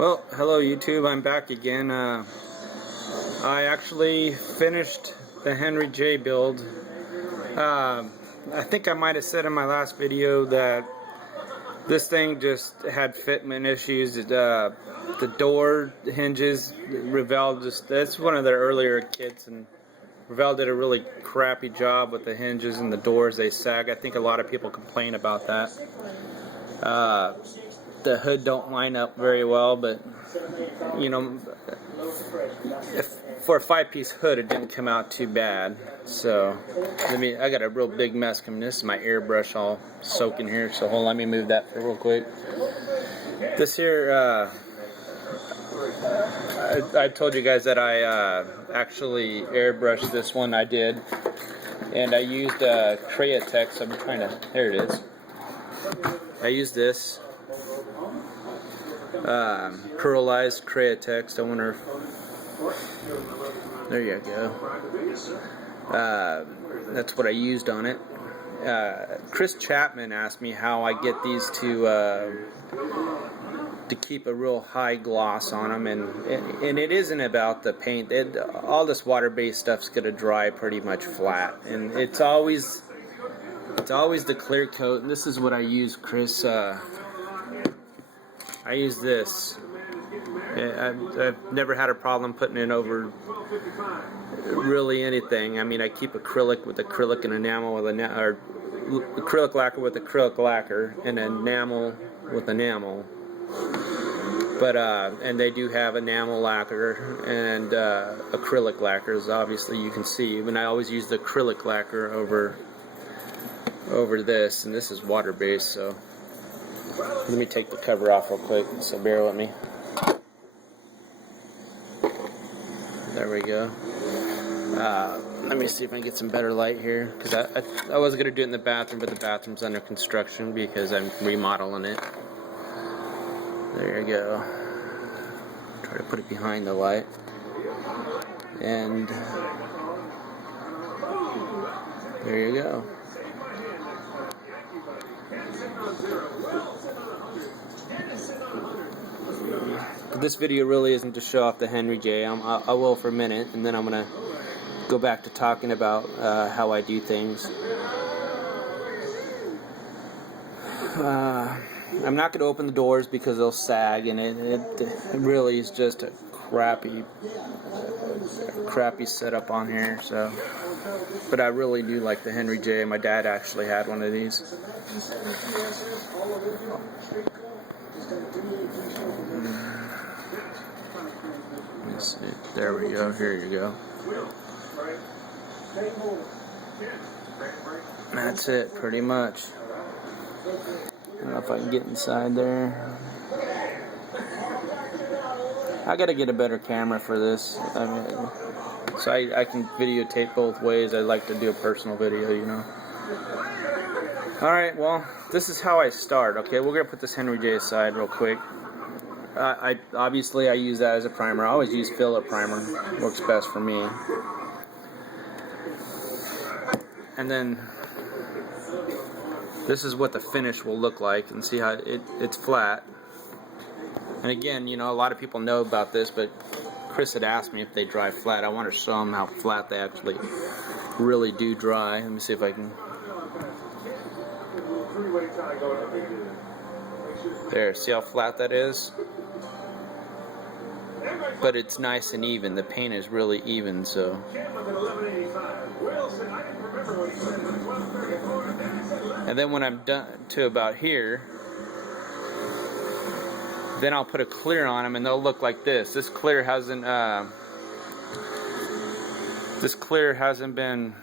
Well, hello YouTube, I'm back again. I actually finished the Henry J build. I think I might have said in my last video that this thing just had fitment issues. The door hinges, Revell that's one of their earlier kits, and Revell did a really crappy job with the hinges and the doors. They sag. I think a lot of people complain about that. The hood don't line up very well, but you know, for a 5-piece hood it didn't come out too bad. So I got a real big mess coming. This is my airbrush all soaking here, so hold on, let me move that for real quick. This here, I told you guys that I actually airbrushed this one. I did, and I used Createx. I'm trying to, there it is. I used this pearlized Createx. I wonder if, there you go. That's what I used on it. Chris Chapman asked me how I get these to keep a real high gloss on them, and it isn't about the paint. All this water-based stuff's gonna dry pretty much flat, and it's always the clear coat. And this is what I use, Chris. I use this. I've never had a problem putting it over really anything. I mean, I keep acrylic with acrylic and enamel with or acrylic lacquer with acrylic lacquer and enamel with enamel. But and they do have enamel lacquer and acrylic lacquers. Obviously, you can see. And I always use the acrylic lacquer over this, and this is water-based, so. Let me take the cover off real quick, so bear with me. There we go. Let me see if I can get some better light here, because I was going to do it in the bathroom, but the bathroom's under construction because I'm remodeling it. There you go. Try to put it behind the light. And there you go. This video really isn't to show off the Henry J. I will for a minute, and then I'm going to go back to talking about how I do things. I'm not going to open the doors because they'll sag, and it really is just a crappy setup on here. So, but I really do like the Henry J. My dad actually had one of these. Let's see. There we go. Here you go. That's it, pretty much. I don't know if I can get inside there. I gotta get a better camera for this. I mean, so I can videotape both ways. I like to do a personal video, you know. Alright, well, this is how I start. Okay, we're gonna put this Henry J aside real quick. Obviously I use that as a primer. I always use filler primer. Works best for me. And then this is what the finish will look like, and see how it's flat. And again, you know, a lot of people know about this, but Chris had asked me if they dry flat. I want to show them how flat they actually really do dry. Let me see if I can. There, see how flat that is? But it's nice and even. The paint is really even, so. And then when I'm done to about here, then I'll put a clear on them, and they'll look like this. This clear hasn't been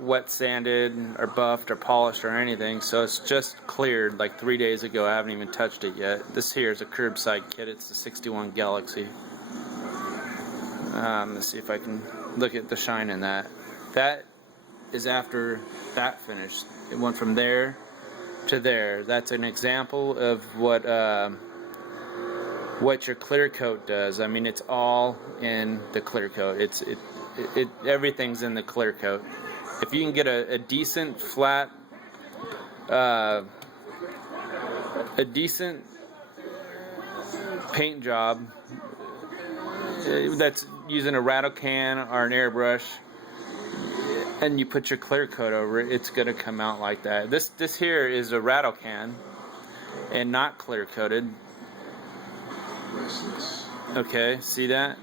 wet sanded or buffed or polished or anything, so it's just cleared like 3 days ago. I haven't even touched it yet. This here is a curbside kit. It's the 61 Galaxy. Let's see if I can look at the shine in that. That is after that finished. It went from there to there. That's an example of what your clear coat does. I mean, it's all in the clear coat. Everything's in the clear coat. If you can get a decent flat paint job that's using a rattle can or an airbrush, and you put your clear coat over it, it's gonna come out like that. This here is a rattle can and not clear coated. Okay, see that?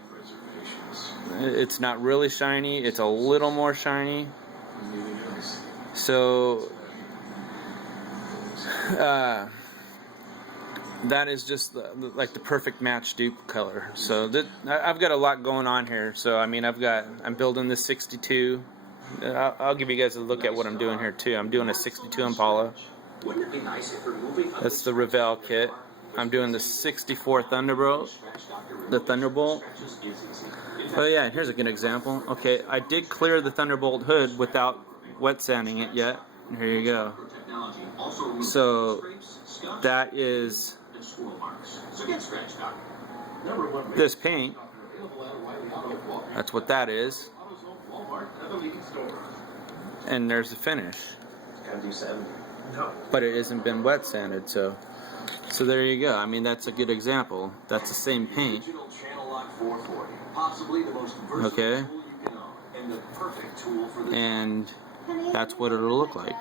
It's not really shiny, it's a little more shiny. So that is just like the perfect match dupe color. So I've got a lot going on here. So I mean, I'm building this 62. I'll give you guys a look at what I'm doing here too. I'm doing a 62 Impala. That's the Revell kit. I'm doing the 64 Thunderbolt. The Thunderbolt. Oh yeah, here's a good example. Okay, I did clear the Thunderbolt hood without wet sanding it yet. Here you go. So that is this paint. That's what that is. And there's the finish. But it hasn't been wet sanded, so there you go. I mean, that's a good example. That's the same paint. Okay. And that's what it'll look like.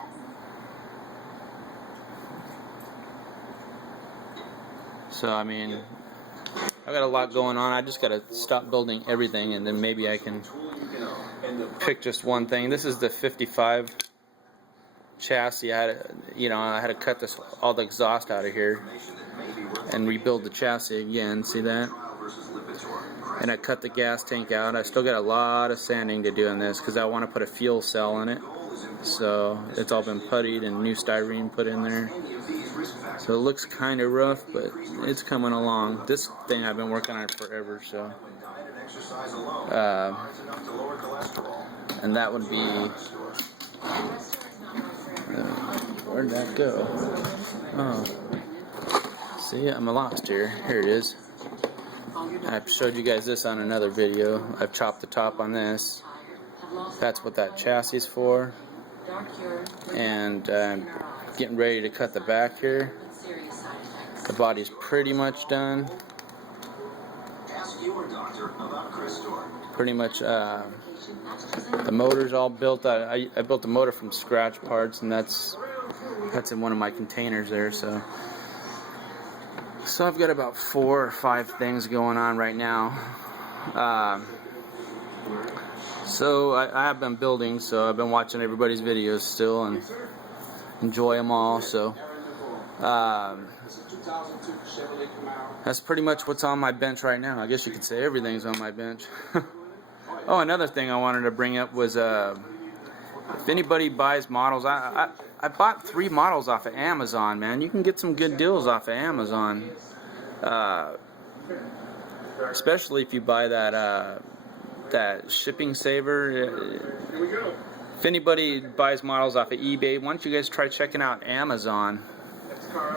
So I mean, I've got a lot going on. I just gotta stop building everything, and then maybe I can pick just one thing. This is the 55 chassis. I had to cut all the exhaust out of here and rebuild the chassis again. See that? And I cut the gas tank out. I still got a lot of sanding to do in this because I want to put a fuel cell in it. So it's all been puttied and new styrene put in there. So it looks kind of rough, but it's coming along. This thing I've been working on it forever, so. And that would be. Where'd that go? Oh. See, I'm lost here. Here it is. I've showed you guys this on another video. I've chopped the top on this. That's what that chassis is for. And I'm getting ready to cut the back here. The body's pretty much done. Pretty much the motor's all built. I built the motor from scratch parts, and that's in one of my containers there. So I've got about 4 or 5 things going on right now. So I have been building, so I've been watching everybody's videos still and enjoy them all. So that's pretty much what's on my bench right now. I guess you could say everything's on my bench. Oh, another thing I wanted to bring up was if anybody buys models, I bought 3 models off of Amazon, man. You can get some good deals off of Amazon, especially if you buy that shipping saver. If anybody buys models off of eBay, why don't you guys try checking out Amazon?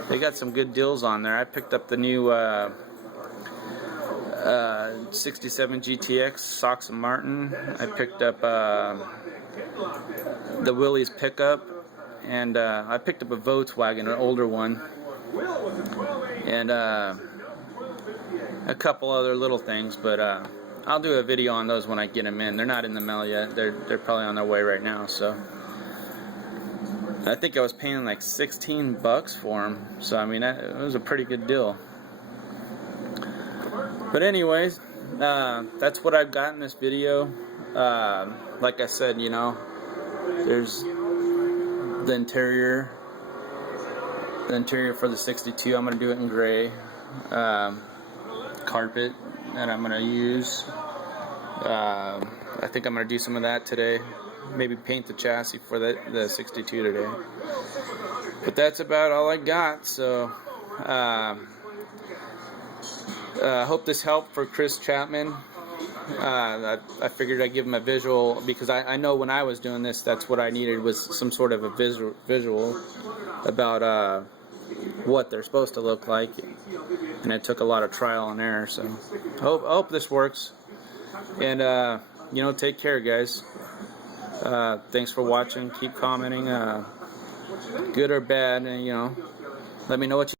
They got some good deals on there. I picked up the new 67 GTX Sox and Martin. I picked up the Willys pickup, and I picked up a Volkswagen, an older one, and a couple other little things, but I'll do a video on those when I get them in. They're not in the mail yet. They're probably on their way right now. So I think I was paying like $16 for them. So I mean, it was a pretty good deal. But anyways, that's what I've got in this video. Like I said, you know, there's the interior for the 62. I'm gonna do it in gray. Carpet that I'm gonna use. I think I'm gonna do some of that today. Maybe paint the chassis for the 62 today. But that's about all I got. So I hope this helped for Chris Chapman. I figured I'd give him a visual, because I know when I was doing this, that's what I needed, was some sort of a visual about what they're supposed to look like, and it took a lot of trial and error. So I hope this works, and you know, take care, guys. Thanks for watching. Keep commenting, good or bad, and you know, let me know what you